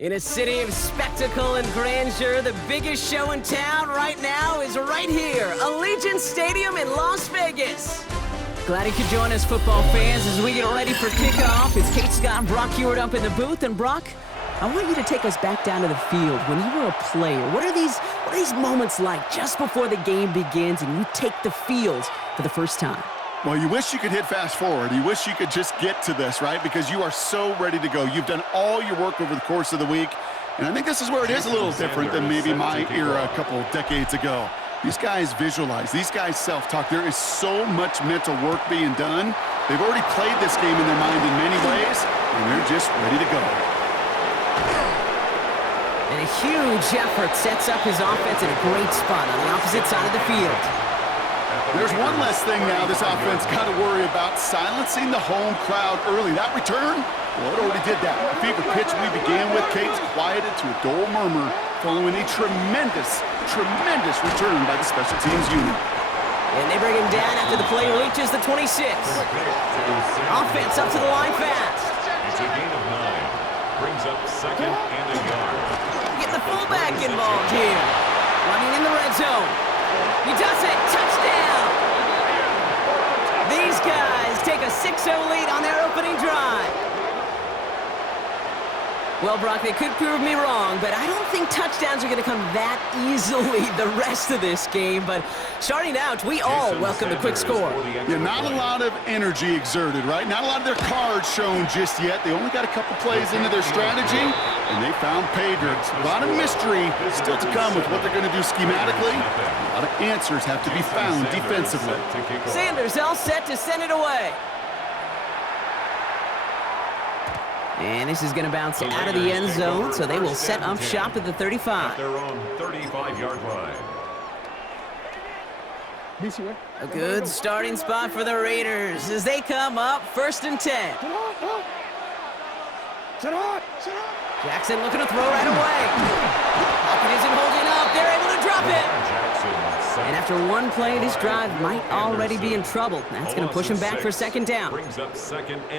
In a city of spectacle and grandeur, the biggest show in town right now is right here, Allegiant Stadium in Las Vegas. Glad you could join us, football fans, as we get ready for kickoff. It's Kate Scott and Brock Heward up in the booth. And Brock, I want you to take us back down to the field. When you were a player, what are these moments like just before the game begins and you take the field for the first time? Well, you wish you could hit fast forward. You wish you could just get to this, right? Because you are so ready to go. You've done all your work over the course of the week. And I think this is where it is a little different than maybe my era a couple decades ago. These guys visualize. These guys self-talk. There is so much mental work being done. They've already played this game in their mind in many ways, and they're just ready to go. And a huge effort sets up his offense in a great spot on the opposite side of the field. There's one less thing now this offense got to worry about, silencing the home crowd early. That return, well, it already did that. The fever pitch we began with, Kate's quieted to a dull murmur following a tremendous return by the special teams unit. And they bring him down after the play reaches the 26. Offense up to the line fast. It's a gain of 9. Brings up second and a yard. Get the fullback involved here. Running in the red zone. He does it. Touchdown. These guys take a 6-0 lead on their opening drive. Well, Brock, they could prove me wrong, but I don't think touchdowns are going to come that easily the rest of this game. But starting out, we all welcome a quick score. Yeah, not a lot of energy exerted, right? Not a lot of their cards shown just yet. They only got a couple plays into their strategy, and they found pay dirt. A lot of mystery still to come with what they're going to do schematically. A lot of answers have to be found defensively. Sanders all set to send it away. And this is going to bounce out of the end zone, so they will set up shop at the 35. At their own 35-yard line. A good starting spot for the Raiders as they come up 1st and 10. Jackson looking to throw right away. Hopkins isn't holding up. They're able to drop it. And after one play, this drive might already be in trouble. That's going to push him back for 2nd down.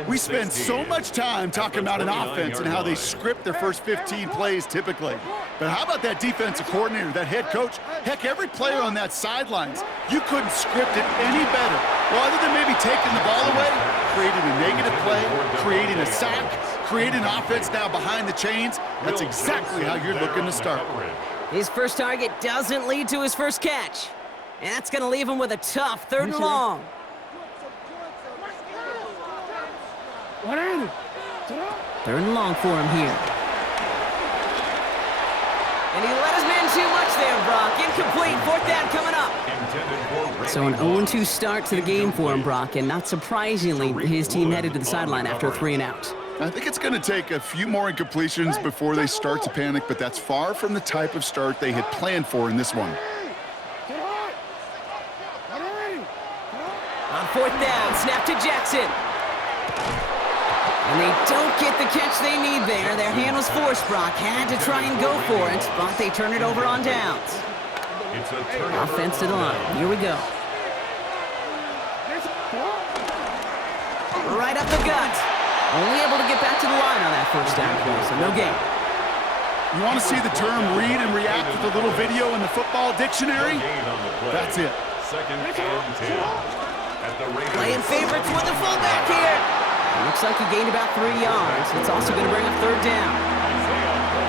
We spend so much time talking about an offense and how they script their first 15 plays typically. But how about that defensive coordinator, that head coach? Heck, every player on that sidelines, you couldn't script it any better. Well, other than maybe taking the ball away, creating a negative play, creating a sack, creating an offense now behind the chains, that's exactly how you're looking to start. His first target doesn't lead to his first catch. And that's going to leave him with a tough 3rd and long. 3rd and long for him here. And he let his man too much there, Brock. Incomplete. 4th down coming up. So an 0-2 start to the game for him, Brock. And not surprisingly, his team headed to the sideline after a 3-and-out. I think it's going to take a few more incompletions before they start to panic, but that's far from the type of start they had planned for in this one. On 4th down, snap to Jackson. And they don't get the catch they need there. Their hand was forced, Brock. Had to try and go for it, but they turn it over on downs. Offense to the line. Here we go. Right up the gut. Only able to get back to the line on that 1st down play, so no gain. You want to see the term read and react with a little video in the football dictionary? That's it. 2nd and 10. Playing favorites with the fullback here. Looks like he gained about 3 yards. It's also going to bring up 3rd down.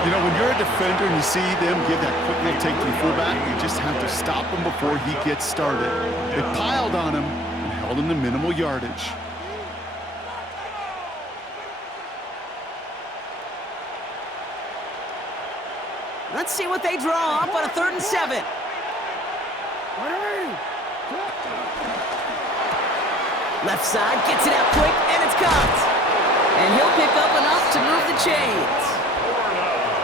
You know, when you're a defender and you see them give that quick little take to the fullback, you just have to stop him before he gets started. They piled on him and held him to minimal yardage. Let's see what they draw up on a 3rd and 7. Left side, gets it out quick, and it's caught. And he'll pick up enough to move the chains.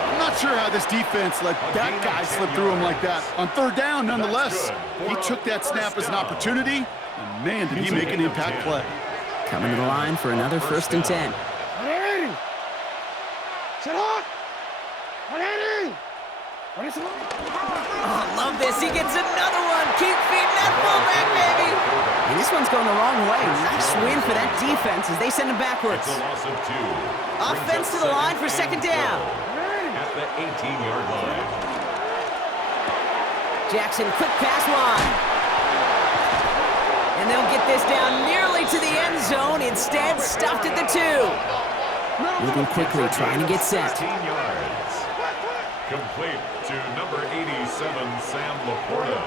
I'm not sure how this defense let that guy slip through him like that. On 3rd down, nonetheless, he took that snap as an opportunity, and man, did he make an impact play. Coming to the line for another 1st and 10. Oh, love this. He gets another one. Keep feeding that fullback, baby. And this one's going the wrong way. Nice win for that defense as they send him backwards. Offense to the line for 2nd down. the 18-yard line. Jackson, quick pass wide. And they'll get this down nearly to the end zone. Instead, stuffed at the 2. Moving quickly, trying to get set. 16 yards. Complete to number 87, Sam Laporta.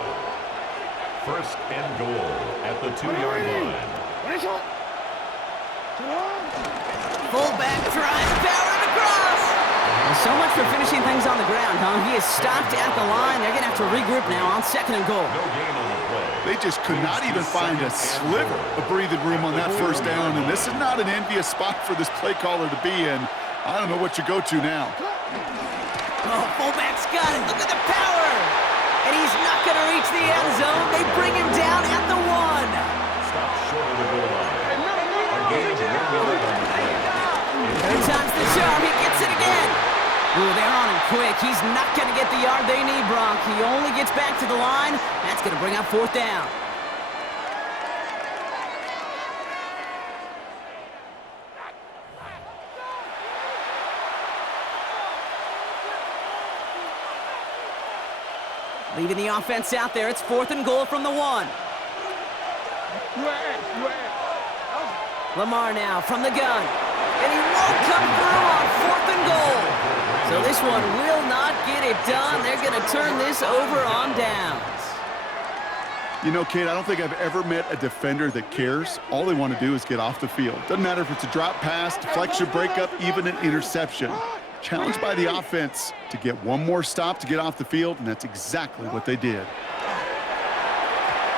First and goal at the 2-yard line. Fullback tries powering across. Well, so much for finishing things on the ground, huh? He is stopped at the line. They're going to have to regroup now on 2nd and goal. No gain on the play. They just could not even find a sliver of breathing room on that first down, and this is not an envious spot for this play caller to be in. I don't know what you go to now. Oh, fullback's got it. Look at the power. And he's not going to reach the end zone. They bring him down at the 1. Stop short of the goal line. A gain of 1 yard on the play. Third time's the charm. He gets it again. Ooh, they're on him quick. He's not going to get the yard they need, Bronk. He only gets back to the line. That's going to bring up 4th down. Leaving the offense out there. It's 4th and goal from the 1. Lamar now from the gun. And he won't come through on 4th and goal. So this one will not get it done. They're going to turn this over on downs. You know, kid, I don't think I've ever met a defender that cares. All they want to do is get off the field. Doesn't matter if it's a drop pass, deflection, breakup, even an interception. Challenged by the offense to get one more stop to get off the field, and that's exactly what they did.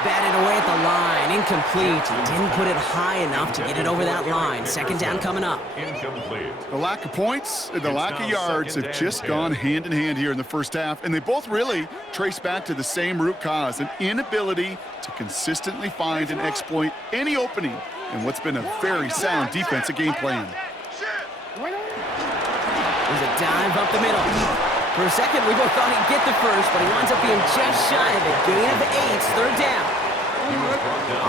Batted away at the line, incomplete. He didn't put it high enough to get it over that line. 2nd down coming up. Incomplete. The lack of points and the lack of yards have just gone hand in hand here in the first half, and they both really trace back to the same root cause, an inability to consistently find and exploit any opening in what's been a very sound defensive game plan. There's a dive up the middle. For a second, we both thought he'd get the first, but he winds up being just shy of it. Gain of 8, 3rd down.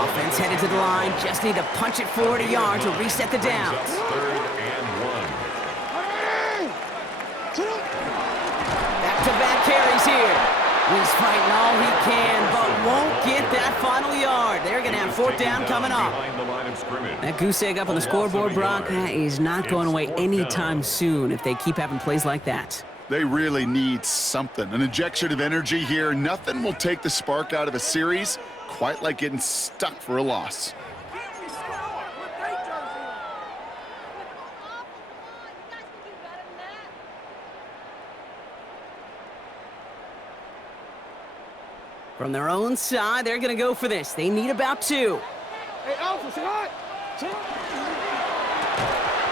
Offense headed to the line. Just need to punch it forward a yard to reset the downs. 3rd and 1. Back-to-back carries here. He's fighting all he can, but won't get that final yard. They're going to have 4th down coming up. That goose egg up on the scoreboard, Brock, is not going away anytime soon if they keep having plays like that. They really need something, an injection of energy here. Nothing will take the spark out of a series quite like getting stuck for a loss. From their own side, they're going to go for this. They need about 2.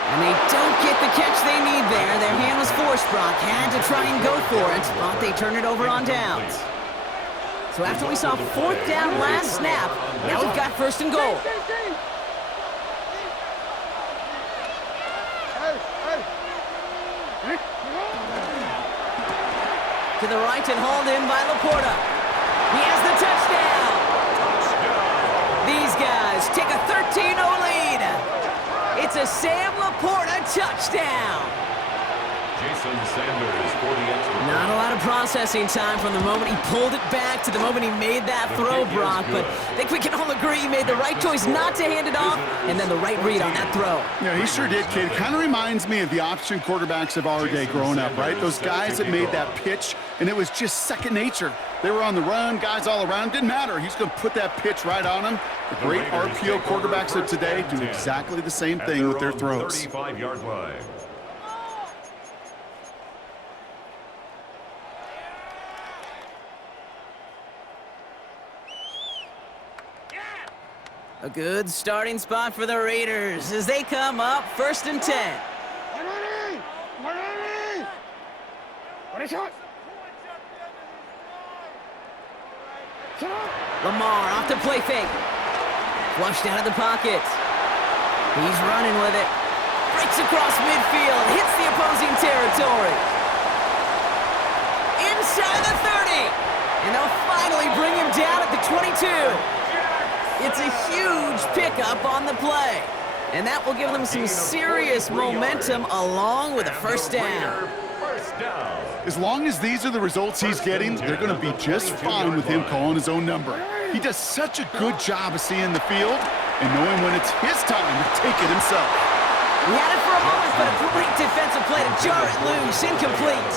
And they don't get the catch they need there. Their hand was forced, Brock. Had to try and go for it, but they turn it over on downs. So after we saw 4th down last snap, now we've got 1st and goal. To the right and hauled in by Laporta. He has the touchdown. These guys take a 13-0 lead. It's a Sam Laporta touchdown. Jason Sanders for the extra. Not a lot of processing time from the moment he pulled it back to the moment he made that throw, Brock. But I think we can all agree he made the right choice not to hand it off, and then the right read on that throw. Yeah, he sure did, kid. Kind of reminds me of the option quarterbacks of our day growing up, right? Those guys that made that pitch, and it was just second nature. They were on the run, guys all around. Didn't matter. He's going to put that pitch right on him. The great RPO quarterbacks of today do exactly the same thing with their throws. 35-yard line. A good starting spot for the Raiders as they come up 1st and 10. Lamar off to play fake. Flushed out of the pocket. He's running with it. Breaks across midfield. Hits the opposing territory. Inside the 30. And they'll finally bring him down at the 22. It's a huge pickup on the play. And that will give them some serious momentum along with a 1st down. down. As long as these are the results he's getting, they're going to be just fine with him calling his own number. He does such a good job of seeing the field and knowing when it's his time to take it himself. He had it for a moment, but a great defensive play to jar it loose. Incomplete.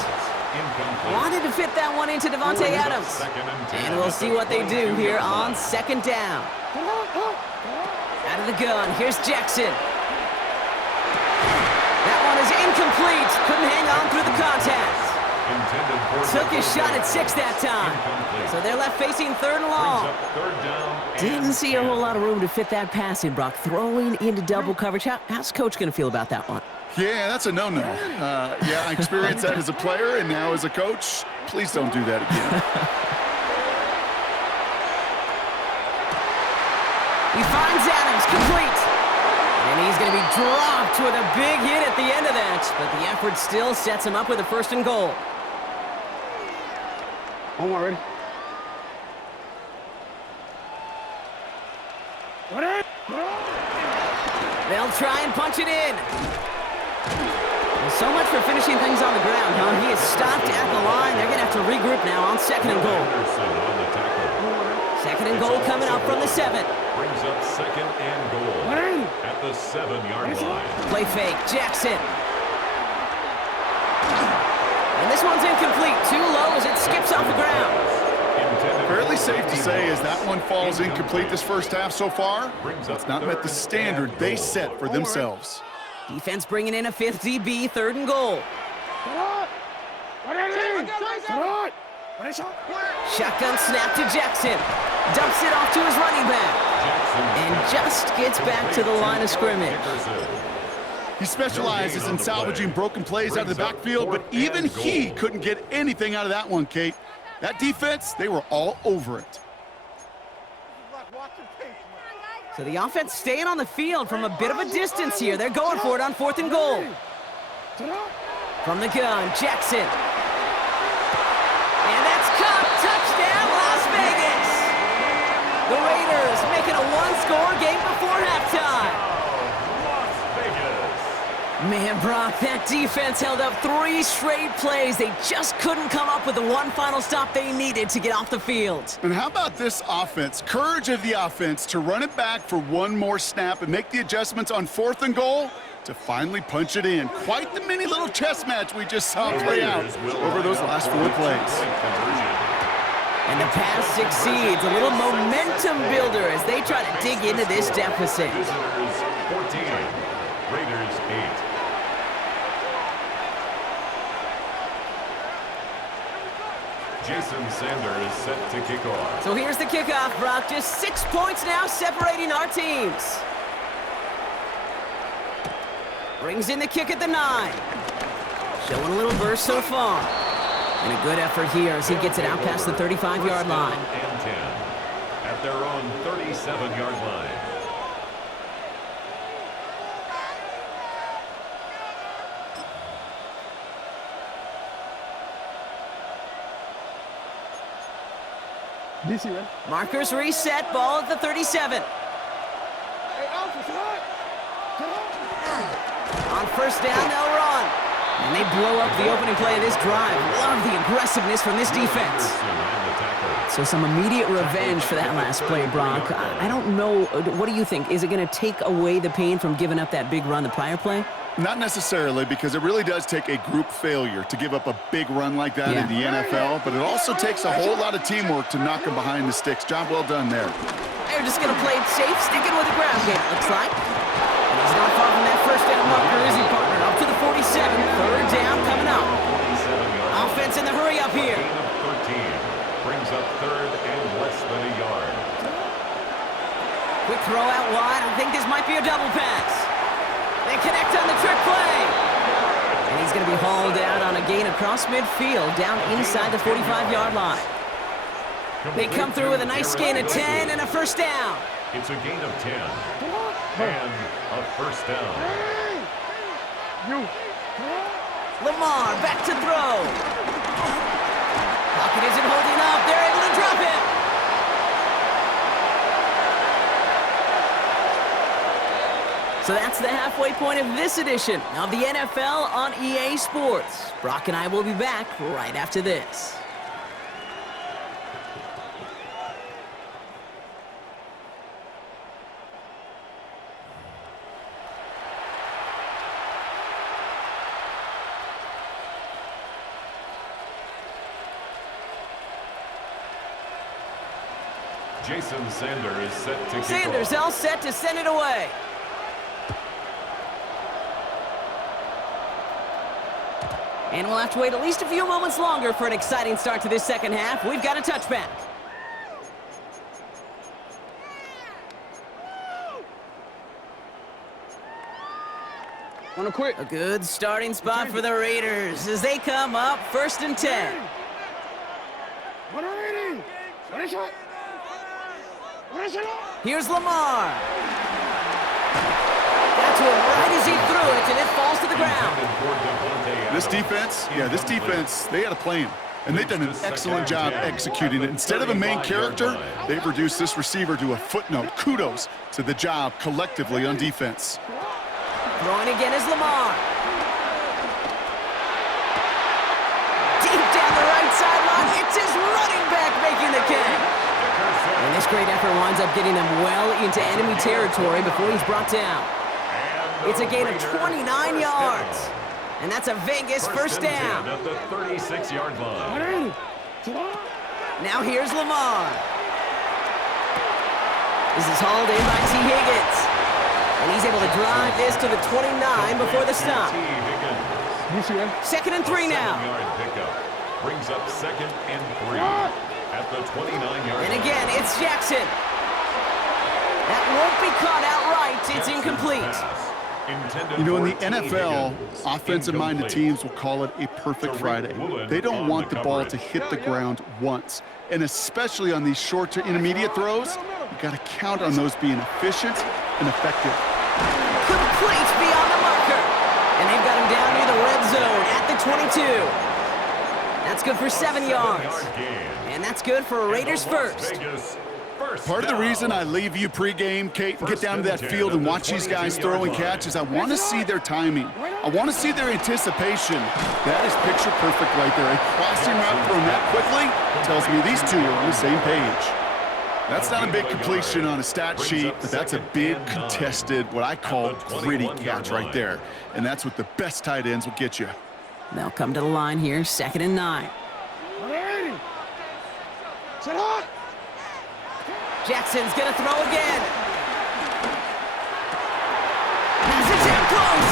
Wanted to fit that one into Devontae Adams. And we'll see what they do here on second down. Out of the gun, here's Jackson. That one is incomplete. Couldn't hang on through the contact. Took his shot at 6 that time. So they're left facing third and long. Didn't see a whole lot of room to fit that pass in, Brock. Throwing into double coverage. How's Coach going to feel about that one? Yeah, that's a no-no. Yeah, I experienced that as a player and now as a coach. Please don't do that again. He finds Adams, complete. And he's going to be dropped with a big hit at the end of that. But the effort still sets him up with a first and goal. Omar, ready? They'll try and punch it in. So much for finishing things on the ground, huh? He is stopped at the line. They're going to have to regroup now on second and goal. Second and goal coming up from the 7. Brings up second and goal at the 7-yard line. Play fake, Jackson. And this one's incomplete. Too low as it skips off the ground. Fairly safe to say as that one falls incomplete this first half so far, it's not met the standard they set for themselves. Defense bringing in a 5th DB, third and goal. Shotgun snap to Jackson. Dumps it off to his running back. And just gets back to the line of scrimmage. He specializes in salvaging broken plays out of the backfield, but even he couldn't get anything out of that one, Kate. That defense, they were all over it. So the offense staying on the field from a bit of a distance here. They're going for it on 4th and goal. From the gun, Jackson. And that's caught. Touchdown, Las Vegas. The Raiders making a one-score game before halftime. Las Vegas. Man, Brock, that defense held up 3 straight plays. They just couldn't come up with the one final stop they needed to get off the field. And how about this offense? Courage of the offense to run it back for one more snap and make the adjustments on 4th and goal to finally punch it in. Quite the mini little chess match we just saw play out over those last 4 plays. And the pass succeeds. A little momentum builder as they try to dig into this deficit. Visitors 14, Raiders 8. Jason Sanders set to kick off. So here's the kickoff, Brock. Just 6 points now separating our teams. Brings in the kick at the 9. Showing a little burst so far. And a good effort here as he gets it out past the 35-yard line. And 10 at their own 37-yard line. DC, man. Markers reset, ball at the 37. On first down, they'll run. And they blow up the opening play of this drive. Love the aggressiveness from this defense. So some immediate revenge for that last play, Brock. I don't know. What do you think? Is it going to take away the pain from giving up that big run the prior play? Not necessarily, because it really does take a group failure to give up a big run like that in the NFL, but it also takes a whole lot of teamwork to knock them behind the sticks. Job well done there. They're just going to play it safe, sticking with the ground game, it looks like. And he's not far from that first down marker, is he, partner? Up to the 47, third down coming up. Offense in the hurry up here. 13 brings up third and less than a yard. Quick throw out wide. I think this might be a double pass. They connect on the trick play. And he's going to be hauled out on a gain across midfield, down inside the 45-yard line. They come through with a nice gain of 10 and a first down. It's a gain of 10 and a first down. Lamar back to throw. Pocket isn't holding up. They're able to drop it. So that's the halfway point of this edition of the NFL on EA Sports. Brock and I will be back right after this. Jason Sanders set to kick Sanders off. all set to send it away. And we'll have to wait at least a few moments longer for an exciting start to this second half. We've got a touchback. Wanna quit? A good starting spot for the Raiders as they come up 1st and 10. Here's Lamar. Got to him right as he threw it, and it falls to the ground. This defense, they had a plan. And they've done an excellent job executing it. Instead of a main character, they've reduced this receiver to a footnote. Kudos to the job collectively on defense. Throwing again is Lamar. Deep down the right sideline, it's his running back making the catch. And this great effort winds up getting them well into enemy territory before he's brought down. It's a gain of 29 yards. And that's a Vegas first down. At the 36-yard line. Now here's Lamar. This is hauled in by T. Higgins. And he's able to drive this to the 29 before the stop. 2nd and 3 now. Brings up 2nd and 3 at the 29-yard And line. again, it's Jackson. That won't be caught outright. It's incomplete. You know, in the NFL, offensive-minded teams will call it a perfect Friday. They don't want the ball to hit the ground once. And especially on these short to intermediate throws, you got to count on those being efficient and effective. Complete beyond the marker. And they've got him down near the red zone at the 22. That's good for 7 yards. And that's good for Raiders first. Part of the reason I leave you pregame, Kate, and get down to that field and watch these guys throw and catch is I want to see their timing. I want to see their anticipation. That is picture perfect right there. A crossing route thrown that quickly tells me these two are on the same page. That's not a big completion on a stat sheet, but that's a big contested, what I call gritty catch right there. And that's what the best tight ends will get you. They'll come to the line here, 2nd and 9. Jackson's gonna throw again. Passes in close.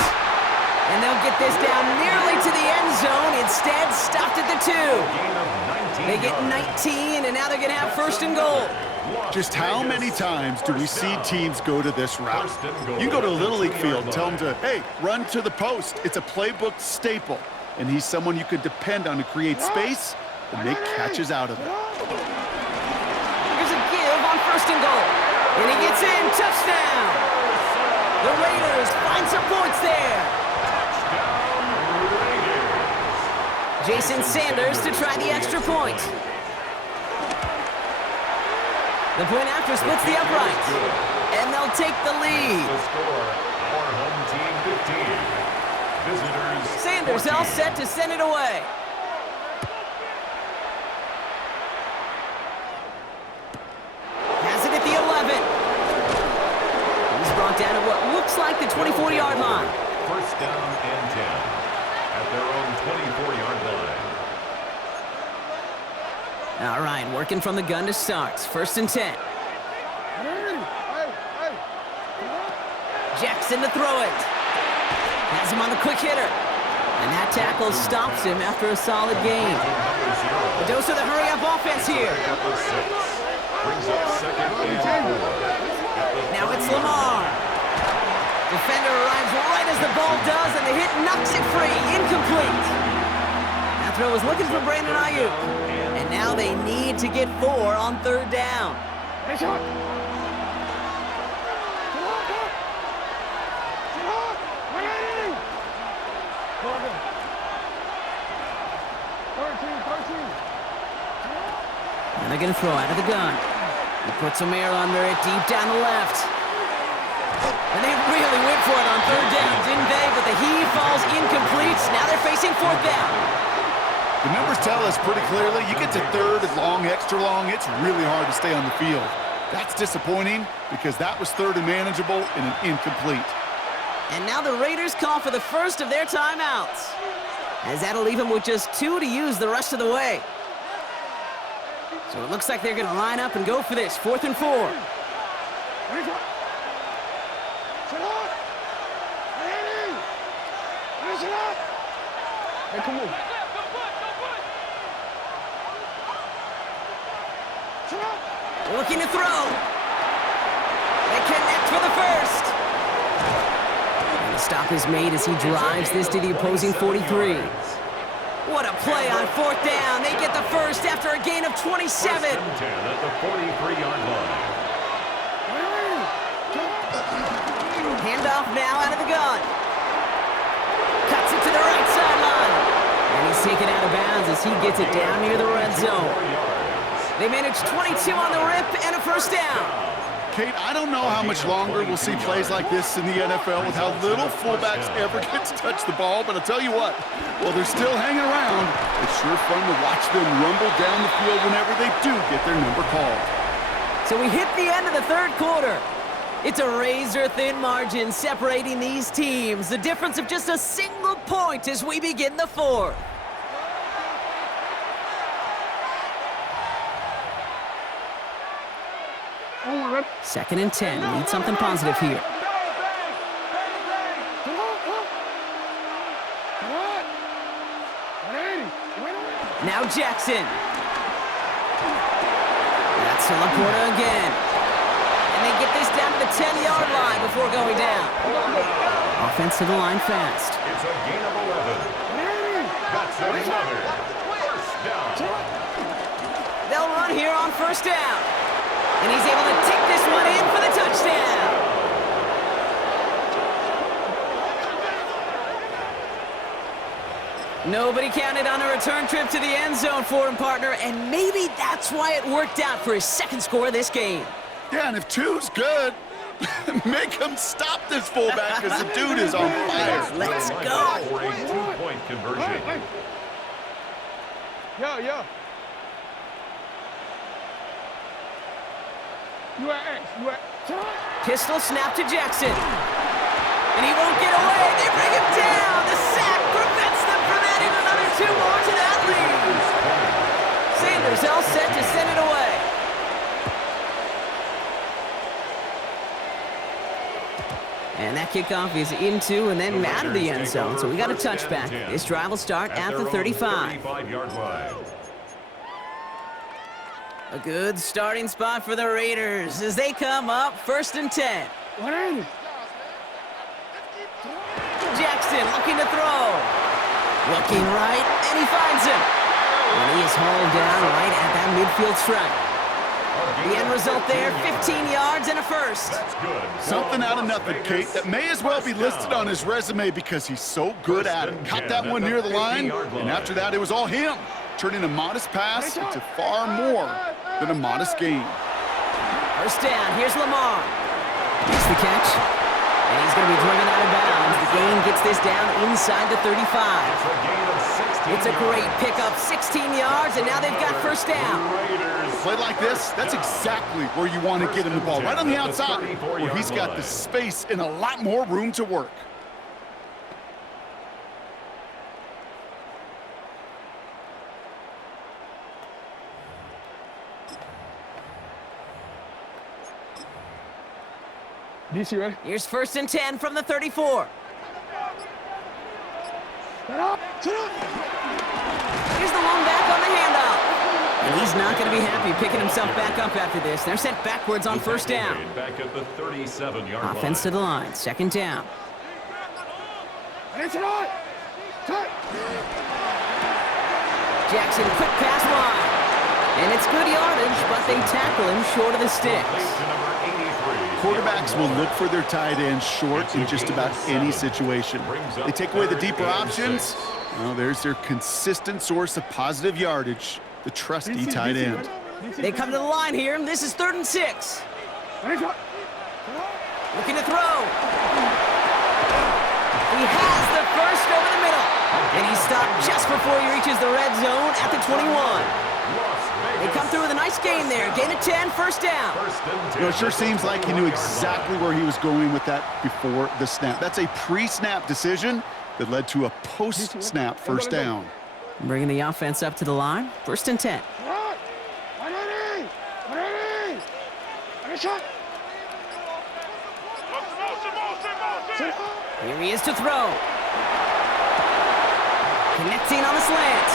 And they'll get this down nearly to the end zone. Instead, stopped at the 2. They get 19, and now they're gonna have 1st and goal. Just how many times do we see teams go to this route? You can go to a Little League field and tell them to, hey, run to the post. It's a playbook staple. And he's someone you could depend on to create space and make catches out of it. Here's a give on 1st and goal. And he gets in, touchdown. The Raiders find some points there. Jason Sanders to try the extra point. The point after splits the uprights. And they'll take the lead. The score, our home team 15. Visitors Sanders 14. all set to send it away. Has it at the 11. He's brought down at what looks like the 24-yard line. 1st down and 10 at their own 24-yard line. All right, working from the gun to start. 1st and 10. Jackson to throw it. Has him on the quick hitter. And that tackle stops him after a solid gain. A dose of the hurry-up offense here. Brings up 2nd and 4. Now it's Lamar. Defender arrives right as the ball does, and the hit knocks it free. Incomplete. That throw was looking for Brandon Ayuk. And now they need to get 4 on 3rd down. And they're going to throw out of the gun. He puts some air under it deep down the left. And they really went for it on third down, didn't they? But the heave falls incomplete. Now they're facing fourth down. The numbers tell us pretty clearly, you get to third and long, extra long, it's really hard to stay on the field. That's disappointing because that was third and manageable and an incomplete. And now the Raiders call for the first of their timeouts, as that'll leave them with just 2 to use the rest of the way. So it looks like they're going to line up and go for this, 4th and 4. Hey, come on. Looking to throw. They connect for the first. And the stop is made as he drives this to the opposing 43. What a play on 4th down. They get the first after a gain of 27. 1st and 10 at the 43-yard line. Handoff now out of the gun. Cuts it to the right sideline. And he's taken out of bounds as he gets it down near the red zone. They managed 22 on the rip and a first down. Kate, I don't know how much longer we'll see plays like this in the NFL with how little fullbacks ever get to touch the ball, but I'll tell you what, while they're still hanging around, it's sure fun to watch them rumble down the field whenever they do get their number called. So we hit the end of the third quarter. It's a razor-thin margin separating these teams. The difference of just a single point as we begin the fourth. Second and 10. Need something positive here. Now Jackson. That's to Laporta again. And they get this down to the 10-yard line before going down. Offense to the line fast. It's a gain of 11. That's another first down. They'll run here on first down. And he's able to take this one in for the touchdown. Nobody counted on a return trip to the end zone for him, partner, and maybe that's why it worked out for his second score of this game. Yeah, and if 2's good, make him stop this fullback because the dude is on fire. Let's go. For a 2-point conversion. Yo. You at X. You at... Pistol snap to Jackson. And he won't get away. They bring him down. The sack prevents them from adding another 2 more to that lead. Sanders all set to send it away. And that kickoff is into and then out of the end zone. So we got a touchback. This drive will start at the 35. 35-yard line. A good starting spot for the Raiders as they come up 1st and 10. Jackson looking to throw. Looking right, and he finds him. And he is hauled down right at that midfield stripe. The end result there, 15 yards and a first. That's good. Something out of nothing, Kate, that may as well be listed on his resume because he's so good at it. Caught that one near the line, and after that, it was all him, turning a modest pass into far more than a modest gain. First down, here's Lamar. Makes the catch, and he's going to be driven out of bounds. The gain gets this down inside the 35. It's a gain of 16 It's a great pickup, 16 yards, and now they've got first down. Play like this, that's exactly where you want to get him the ball, right on the outside, where he's got the space and a lot more room to work. DC ready? Here's 1st and 10 from the 34. Set up. Here's the lone back on the handoff. And he's not going to be happy picking himself back up after this. They're sent backwards on first down. Back at the 37-yard line. Offense to the line, 2nd down. Jackson, quick pass wide. And it's good yardage, but they tackle him short of the sticks. Quarterbacks will look for their tight end short in just about any situation. They take away the deeper options. Well, there's their consistent source of positive yardage, the trusty tight end. They come to the line here, and this is 3rd and 6. Looking to throw. He has the first over the middle. And he's stopped just before he reaches the red zone at the 21. They come through with a nice gain there. Gain of 10, first down. It sure seems like he knew exactly where he was going with that before the snap. That's a pre-snap decision that led to a post-snap first down. Bringing the offense up to the line. First and 10. Here he is to throw. Connecting on the slant.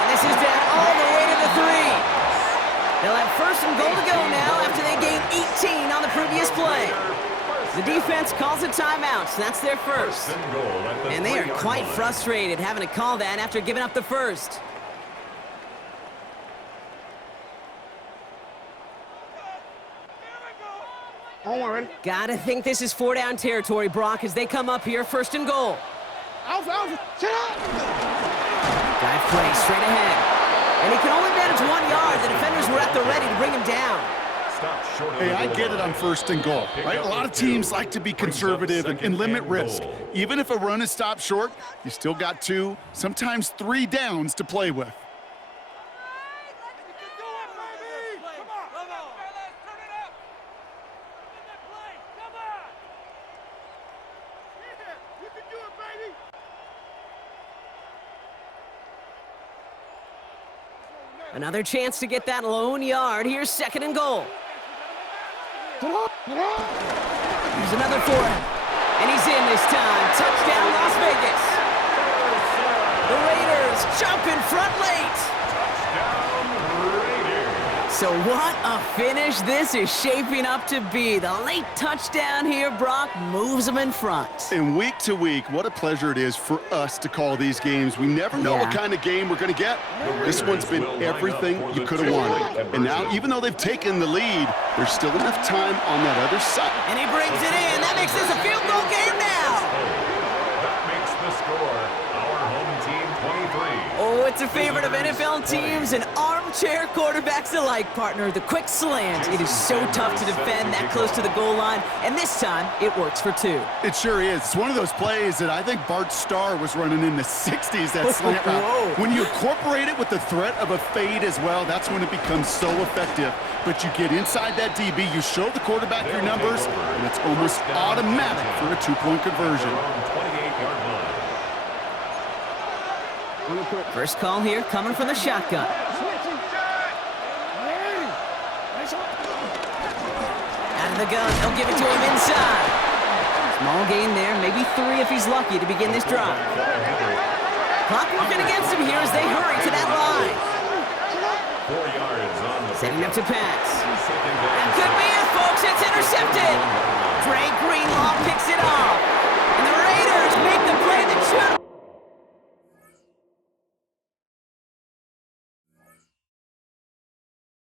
And this is down all the way to the 3. They'll have first and goal to go now after they gained 18 on the previous play. The defense calls a timeout, so that's their first. And they are quite frustrated having to call that after giving up the first. Gotta think this is 4-down territory, Brock, as they come up here, first and goal. Alpha, sit up! Dive play straight ahead. And he can only manage 1 yard. The defenders were at the ready to bring him down. Hey, I get it on first and goal, right? A lot of teams like to be conservative and limit risk. Even if a run is stopped short, you still got 2, sometimes 3 downs to play with. Another chance to get that lone yard. Here's second and goal. Here's another for him. And he's in this time. Touchdown, Las Vegas. The Raiders jump in front late. So what a finish this is shaping up to be. The late touchdown here, Brock, moves them in front. And week to week, what a pleasure it is for us to call these games. We never know what kind of game we're going to get. This one's been everything you could have wanted. And now, even though they've taken the lead, there's still enough time on that other side. And he brings it in. That makes this a field goal game now. That makes the score our home team 23. Oh, it's a favorite of NFL teams and armchair quarterbacks alike, partner. The quick slant. It is so tough to defend that close to the goal line, and this time it works for 2. It sure is. It's one of those plays that I think Bart Starr was running in the 60s, that slant route. When you incorporate it with the threat of a fade as well, that's when it becomes so effective. But you get inside that DB, you show the quarterback your numbers, and it's almost automatic for a 2-point conversion. First call here coming from the shotgun. Out of the gun, they'll give it to him inside. Small gain there, maybe 3 if he's lucky to begin this drive. Clock working against him here as they hurry to that line. 4 yards on the setting up to pass. That could be it, folks. It's intercepted. Dre Greenlaw picks it off.